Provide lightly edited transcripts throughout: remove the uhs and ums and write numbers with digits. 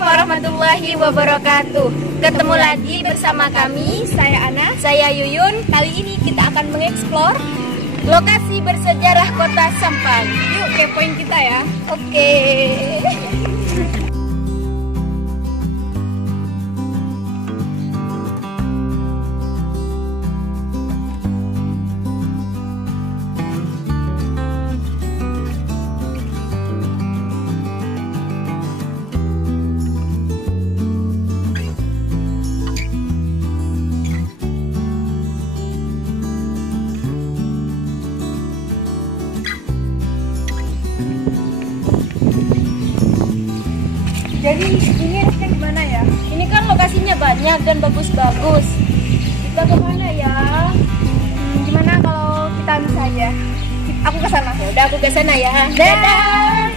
warahmatullahi wabarakatuh. Ketemu lagi bersama kami, saya Ana, saya Yuyun. Kali ini kita akan mengeksplor lokasi bersejarah Kota Sampang. Yuk kepoin kita ya. Oke. Jadi ini enaknya gimana ya? Ini kan lokasinya banyak dan bagus-bagus. Kita kemana ya? Gimana kalau kita bisa aja? Aku ke sana. Udah aku ke sana ya. Dadah.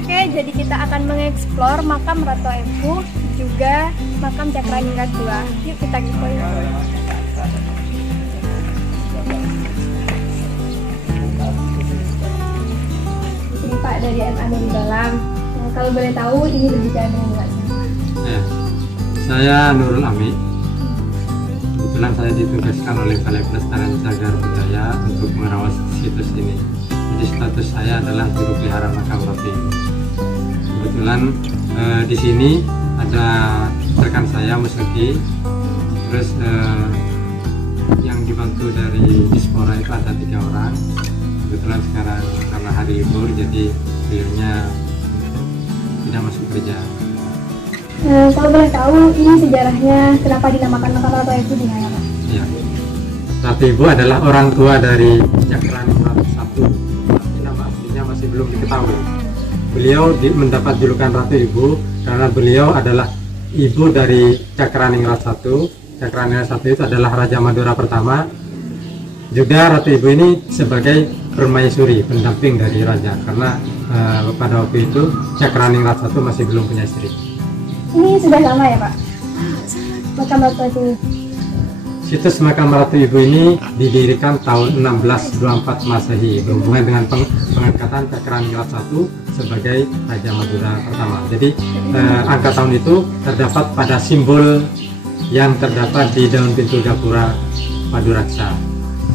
Oke, jadi kita akan mengeksplor makam Ratu Empu, juga makam Cakraningrat II. Yuk kita kepoin. Ini Pak dari MA dari dalam. Nah, kalau boleh tahu ini berbicara dengan Mbaknya. Saya Nurul Ami. Kebetulan saya ditugaskan oleh Balai Pelestarian Cagar Budaya untuk merawat situs ini. Jadi status saya adalah juru pelihara makam Ratu. Kebetulan di sini ada rekan saya Musegi, terus yang dibantu dari Dispora itu ada 3 orang. Kebetulan sekarang karena hari libur jadi beliaunya tidak masuk kerja. Kalau boleh tahu ini sejarahnya kenapa dinamakan makam Ratu Empu di mana Pak? Ya. Ratu Ibu adalah orang tua dari Cakraningrat I, tapi nama aslinya masih belum diketahui. Beliau mendapat julukan Ratu Ibu karena beliau adalah ibu dari Cakraningrat I. Cakraningrat I itu adalah Raja Madura pertama. Juga Ratu Ibu ini sebagai permaisuri, pendamping dari raja, karena pada waktu itu Cakraningrat I masih belum punya istri. Ini sudah lama ya Pak? Makam Ratu Empu. Situs makam Ratu Ibu ini didirikan tahun 1624 Masehi berhubungan dengan pengangkatan Cakraningrat I sebagai Raja Madura pertama. Jadi angka tahun itu terdapat pada simbol yang terdapat di daun pintu gapura Paduraksa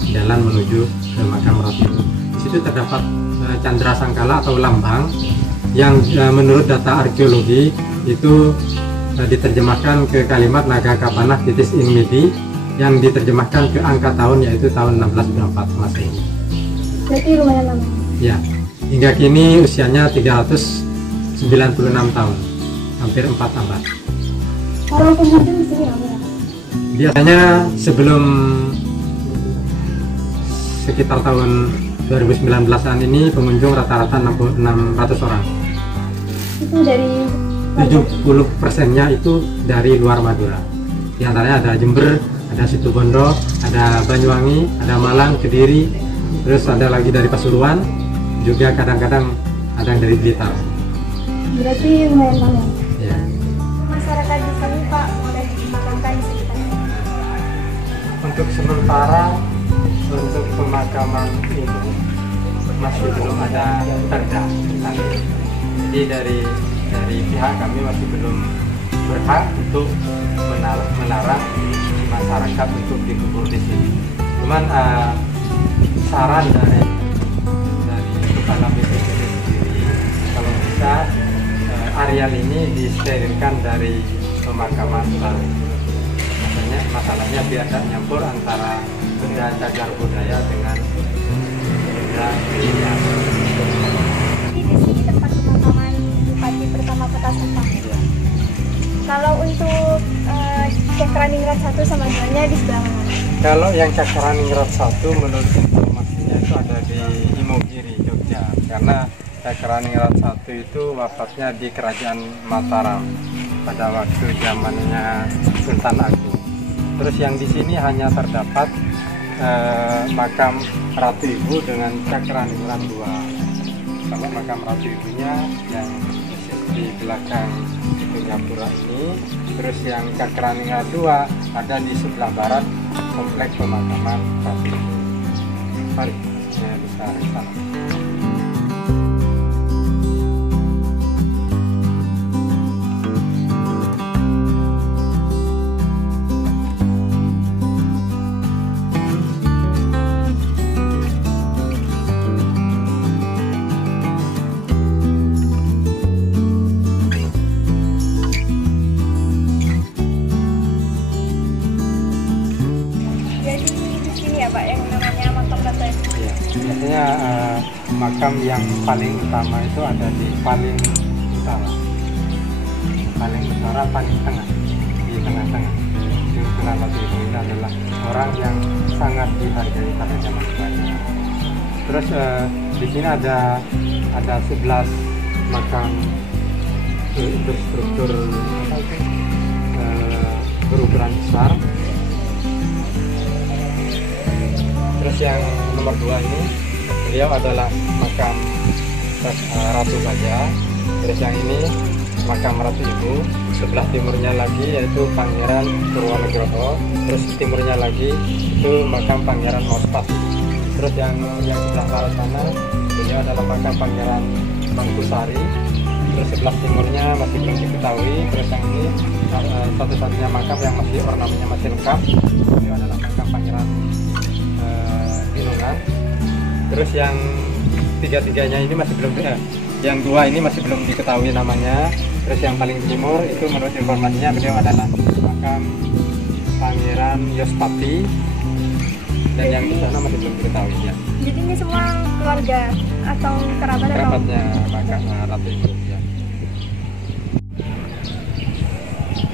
jalan menuju ke makam Ratu Ibu. Di situ terdapat candra sangkala atau lambang yang menurut data arkeologi itu diterjemahkan ke kalimat Naga Kapanah titis ing midi yang diterjemahkan ke angka tahun yaitu tahun 1624 Masehi. Berarti lumayan lama. Ya, hingga kini usianya 396 tahun, hampir 4 abad. Orang pengunjung di sini ramai ya Pak? Biasanya sebelum sekitar tahun 2019-an ini pengunjung rata-rata 600 orang. Itu dari 70%-nya itu dari luar Madura. Di antaranya ada Jember, ada Situbondo, ada Banyuwangi, ada Malang, Kediri, terus ada lagi dari Pasuruan, juga kadang-kadang ada yang dari Blitar. berarti lumayan banyak. Ya. Masyarakat di sini Pak boleh dimakamkan di sekitarnya. Untuk sementara untuk pemakaman ini masih belum ada perda. Jadi dari pihak kami masih belum berhak untuk melarang masyarakat untuk dikubur di sini. Cuman saran dari kepala BPBD sendiri, kalau bisa areal ini disterilkan dari pemakaman baru. Masalahnya biar tidak nyampur antara benda cagar budaya dengan benda kriminal. Di sini tempat pemakaman Bupati pertama Kota Sampang. Kalau untuk Cakraningrat I sama II di sebelah mana? Kalau yang Cakraningrat I menurut informasinya itu ada di Imogiri, Jogja. Karena Cakraningrat I itu wafatnya di Kerajaan Mataram pada waktu zamannya Sultan Agung. Terus yang di sini hanya terdapat makam Ratu Ibu dengan Cakraningrat II. Kalau makam Ratu Ibunya yang di belakang Gapura ini, terus yang Cakraningrat II ada di sebelah barat kompleks pemakaman Ratu Ibu. Mari saya bisa ke sana. makam yang paling utama itu ada di paling utara. Paling utara, paling tengah, di tengah-tengah. Sunan Batu Ibu ini adalah orang yang sangat dihargai pada zaman itu. Terus di sini ada 11 makam berstruktur berukuran besar. Terus yang nomor 2 ini beliau adalah makam Ratu Baja. Terus yang ini makam Ratu Ibu. Sebelah timurnya lagi yaitu Pangeran Purwonugroho. Terus timurnya lagi itu makam Pangeran Maustasi. Terus yang sebelah barat sana beliau adalah makam Pangeran Mangkusari. Terus sebelah timurnya masih belum diketahui. Terus yang ini satu-satunya makam yang masih ornamennya masih lengkap. Beliau adalah makam Pangeran Binungan. Terus yang tiga-tiganya ini masih belum yang 2 ini masih belum diketahui namanya. Terus yang paling timur itu menurut informasinya beliau adalah makam Pangeran Yospati. Dan yang di sana masih belum diketahui ya. Jadi ini semua keluarga atau kerabatnya makam Ratu Ibu ya.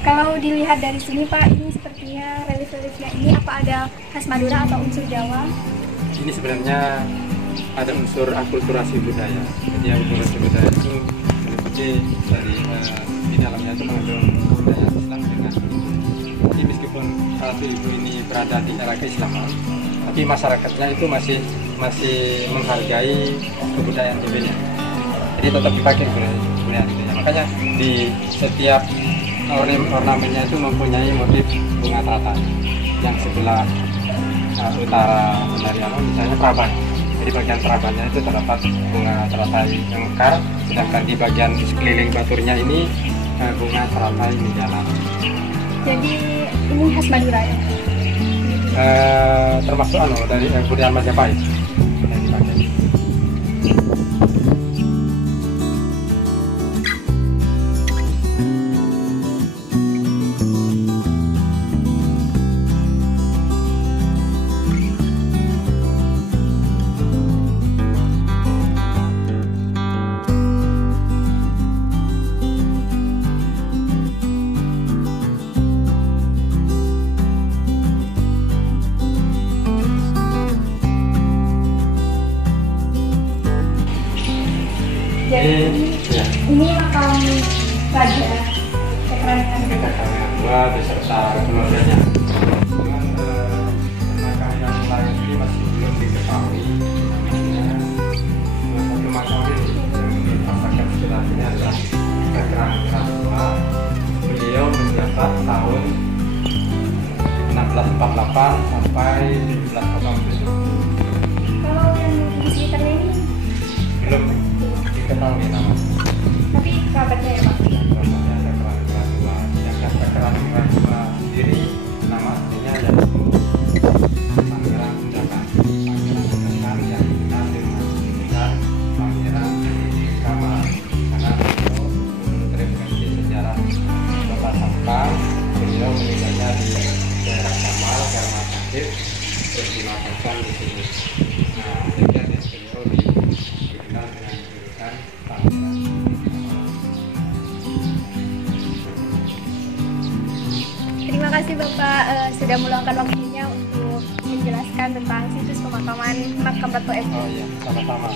Kalau dilihat dari sini Pak, ini sepertinya relief-reliefnya ini apa ada khas Madura atau unsur Jawa? Ini sebenarnya ada unsur akulturasi budaya. Jadi akulturasi budaya itu meliputi dari di dalamnya itu mengandung budaya Islam dengan jadi meskipun Ratu Ibu ini berada di era keislaman, tapi masyarakatnya itu masih menghargai kebudayaan Tibetnya. Jadi tetap dipakai budaya Tibetnya. Makanya di setiap ornamennya itu mempunyai motif bunga teratai. Yang sebelah utara dari misalnya Praban. Jadi bagian Prabannya itu terdapat bunga teratai yang mekar, sedangkan di bagian sekeliling baturnya ini bunga teratai menjalar. Jadi ini khas Madura ya? Termasuk dari budaya Majapahit yang dipakai. Jadi ini makam Raja Cakraningan II beserta keluarganya. Dengan makam yang lain ini masih belum diketahui namanya. Satu makam ini yang dipasangkan sebelah sini adalah Cakraningan II. Beliau menjabat tahun 1648 sampai 1780. Kalau yang di sekitarnya ini Belum diketahui nama. tapi kerabatnya ya Pak? Namanya ada Cakraningan II. Sedangkan Cakraningan II sendiri nama aslinya yaitu Pangeran Undakan. Pangeran Undakan yang dikenal dengan sebutan Pangeran Kamar. Karena beliau menurut referensi sejarah Kota Sampang, beliau meninggalnya di daerah Kamal karena sakit, terus dimakamkan di sini. Nah, sehingga beliau dikenal dengan julukan Pangeran. Terima kasih Bapak sudah meluangkan waktunya untuk menjelaskan tentang situs pemakaman makam Ratu Ibu. Oh iya, sama-sama.